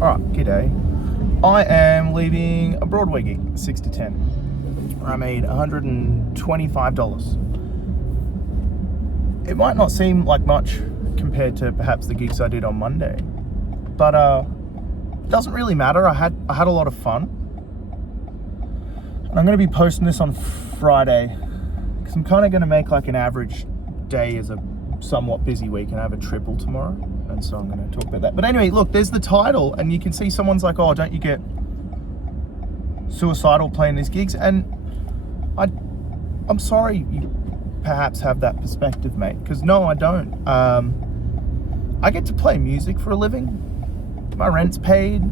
Alright, g'day. I am leaving a Broadway gig, 6 to 10, where I made $125. It might not seem like much compared to perhaps the gigs I did on Monday, but it doesn't really matter. I had a lot of fun. And I'm going to be posting this on Friday, because I'm kind of going to make like an average day as a somewhat busy week, and I have a triple tomorrow. And so I'm going to talk about that. But anyway, look, there's the title, and you can see someone's like, oh, don't you get suicidal playing these gigs? And I'm sorry you perhaps have that perspective, mate, because no, I don't. I get to play music for a living. My rent's paid.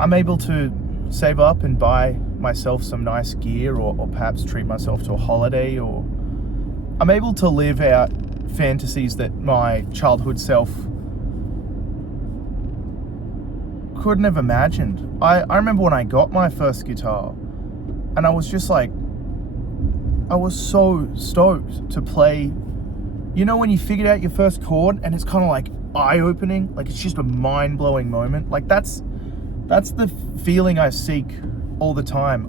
I'm able to save up and buy myself some nice gear, or perhaps treat myself to a holiday, or I'm able to live out fantasies that my childhood self couldn't have imagined. I remember when I got my first guitar, and I was just like, I was so stoked to play. You know when you figured out your first chord and it's kind of like eye-opening, like it's just a mind-blowing moment. Like that's the feeling I seek all the time.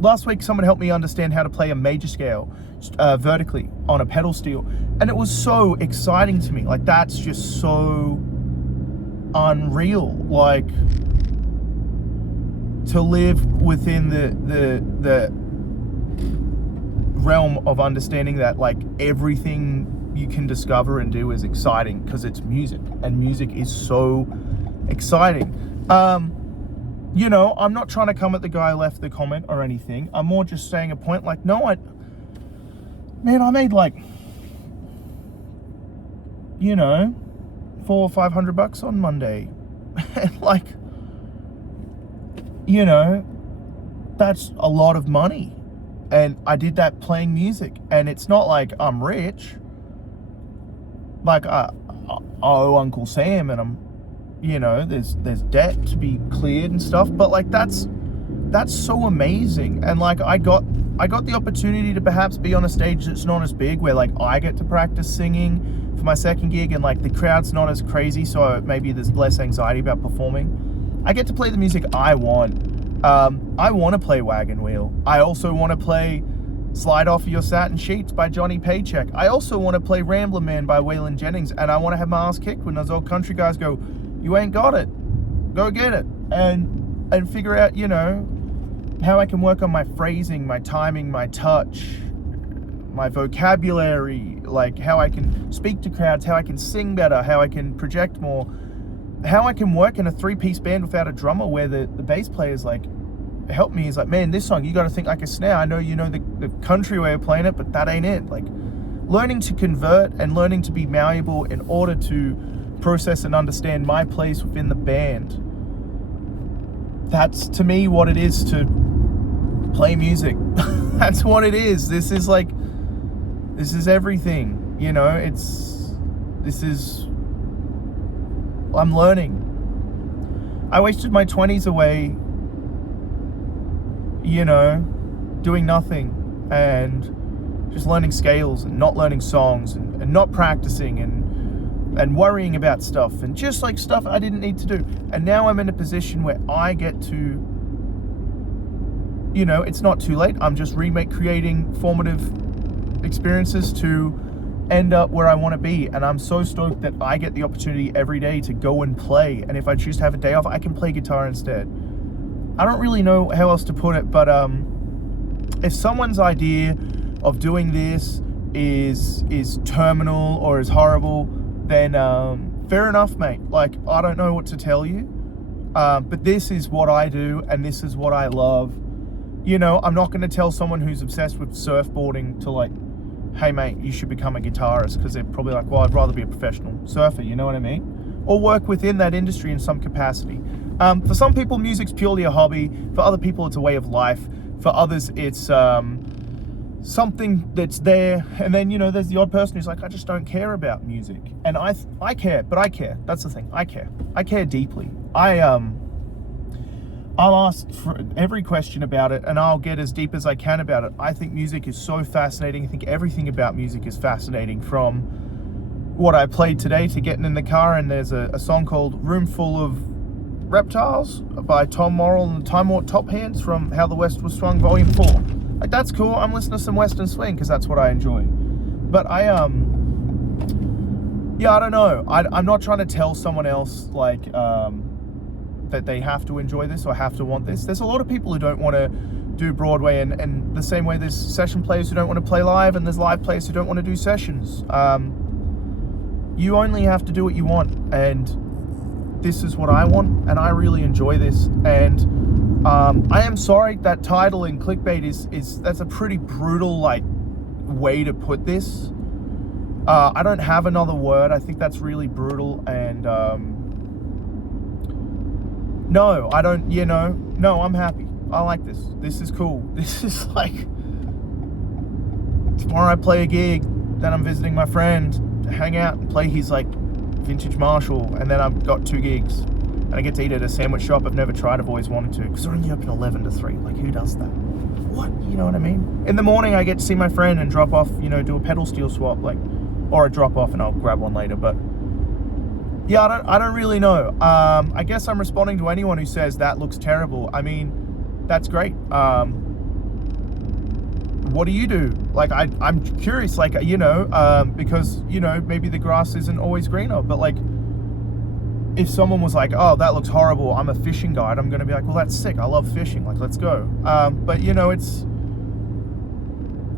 Last week someone helped me understand how to play a major scale vertically on a pedal steel, and it was so exciting to me. Like that's just so unreal. Like to live within the realm of understanding that like everything you can discover and do is exciting because it's music, and music is so exciting. You know, I'm not trying to come at the guy who left the comment or anything. I'm more just saying a point like, no, I made like, you know, $400 or $500 on Monday. Like, you know, that's a lot of money. And I did that playing music. And it's not like I'm rich. Like, I owe Uncle Sam, and I'm, you know, there's debt to be cleared and stuff, but like that's so amazing. And like I got the opportunity to perhaps be on a stage that's not as big, where like I get to practice singing for my second gig, and like the crowd's not as crazy, so maybe there's less anxiety about performing. I get to play the music I want. I want to play Wagon Wheel. I also want to play Slide Off of Your Satin Sheets by Johnny Paycheck. I also want to play Ramblin' Man by Waylon Jennings, and I want to have my ass kicked when those old country guys go, you ain't got it, go get it, and figure out, you know, how I can work on my phrasing, my timing, my touch, my vocabulary, like how I can speak to crowds, how I can sing better, how I can project more, how I can work in a 3-piece band without a drummer, where the bass player's like, help me, he's like, man, this song, you got to think like a snare. I know you know the country way of playing it, but that ain't it. Like, learning to convert and learning to be malleable in order to process and understand my place within the band. That's to me what it is to play music. That's what it is. This is everything, you know. I'm learning. I wasted my 20s away, you know, doing nothing and just learning scales and not learning songs and not practicing and worrying about stuff, and just like stuff I didn't need to do. And now I'm in a position where I get to, you know, it's not too late. I'm just creating formative experiences to end up where I want to be. And I'm so stoked that I get the opportunity every day to go and play. And if I choose to have a day off, I can play guitar instead. I don't really know how else to put it, but if someone's idea of doing this is terminal or is horrible, then fair enough, mate. Like, I don't know what to tell you, but this is what I do, and this is what I love. You know, I'm not going to tell someone who's obsessed with surfboarding to like, hey mate, you should become a guitarist, because they're probably like, well, I'd rather be a professional surfer, you know what I mean? Or work within that industry in some capacity. For some people, music's purely a hobby. For other people, it's a way of life. For others, it's something that's there. And then, you know, there's the odd person who's like, I just don't care about music. And I care, but I care. That's the thing. I care deeply. I'll ask for every question about it, and I'll get as deep as I can about it. I think music is so fascinating. I think everything about music is fascinating, from what I played today to getting in the car, and there's a song called Room Full of Reptiles by Tom Morrill and the Time Warp Top Hands from How the West Was Swung Volume 4. Like, that's cool. I'm listening to some Western swing because that's what I enjoy. But I don't know. I'm not trying to tell someone else, like, that they have to enjoy this or have to want this. There's a lot of people who don't want to do Broadway, and the same way there's session players who don't want to play live, and there's live players who don't want to do sessions. You only have to do what you want, and this is what I want, and I really enjoy this. And I am sorry that title in clickbait is that's a pretty brutal, like, way to put this. I don't have another word. I think that's really brutal. And no, I don't, no, I'm happy. I like this. This is cool. This is like, tomorrow I play a gig, then I'm visiting my friend to hang out and play his, like, vintage Marshall, and then I've got 2 gigs. And I get to eat at a sandwich shop I've never tried, I've always wanted to, because they're only open 11 to 3. Like, who does that? What? You know what I mean? In the morning, I get to see my friend and drop off, do a pedal steel swap, like, or a drop off, and I'll grab one later. But yeah, I don't really know. I guess I'm responding to anyone who says that looks terrible. I mean, that's great. What do you do? Like, I'm curious, like, because, maybe the grass isn't always greener, but, like, if someone was like, oh, that looks horrible, I'm a fishing guide, I'm going to be like, well, that's sick. I love fishing. Like, let's go. But, it's,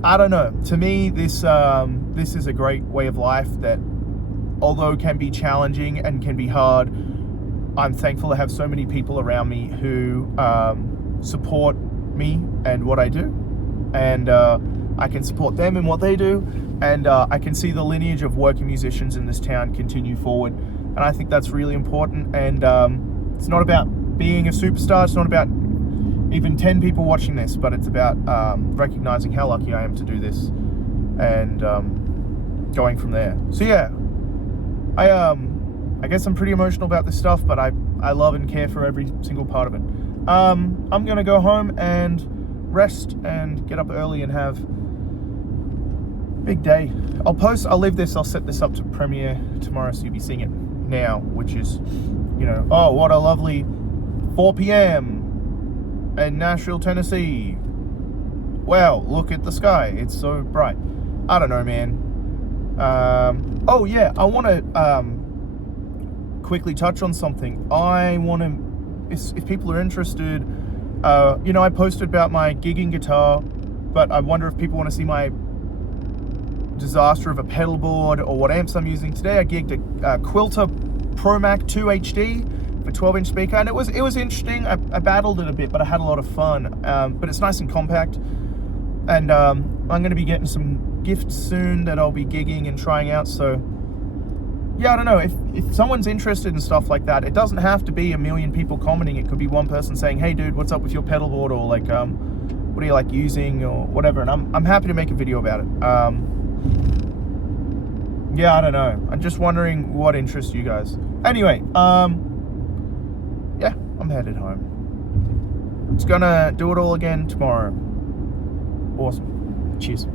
I don't know. To me, this is a great way of life that, although can be challenging and can be hard, I'm thankful to have so many people around me who support me and what I do. And I can support them in what they do. And I can see the lineage of working musicians in this town continue forward. And I think that's really important. And it's not about being a superstar. It's not about even 10 people watching this, but it's about recognizing how lucky I am to do this and going from there. So yeah, I guess I'm pretty emotional about this stuff, but I love and care for every single part of it. I'm gonna go home and rest and get up early and have a big day. I'll leave this, I'll set this up to premiere tomorrow, so you'll be seeing it now, which is, oh, what a lovely 4 p.m. in Nashville, Tennessee. Wow, look at the sky, it's so bright. I don't know, man. Oh yeah, I want to quickly touch on something. I want to, if people are interested, I posted about my gigging guitar, but I wonder if people want to see my disaster of a pedal board or what amps I'm using. Today I gigged a Quilter Pro Mac 2 HD for 12-inch speaker, and it was interesting. I battled it a bit, but I had a lot of fun. But it's nice and compact, and I'm going to be getting some gifts soon that I'll be gigging and trying out. So yeah, I don't know, if someone's interested in stuff like that, it doesn't have to be a million people commenting. It could be one person saying, hey dude, what's up with your pedal board, or like what do you like using, or whatever, and I'm happy to make a video about it. Yeah, I don't know, I'm just wondering what interests you guys. Anyway, yeah, I'm headed home. It's gonna do it all again tomorrow. Awesome. Cheers.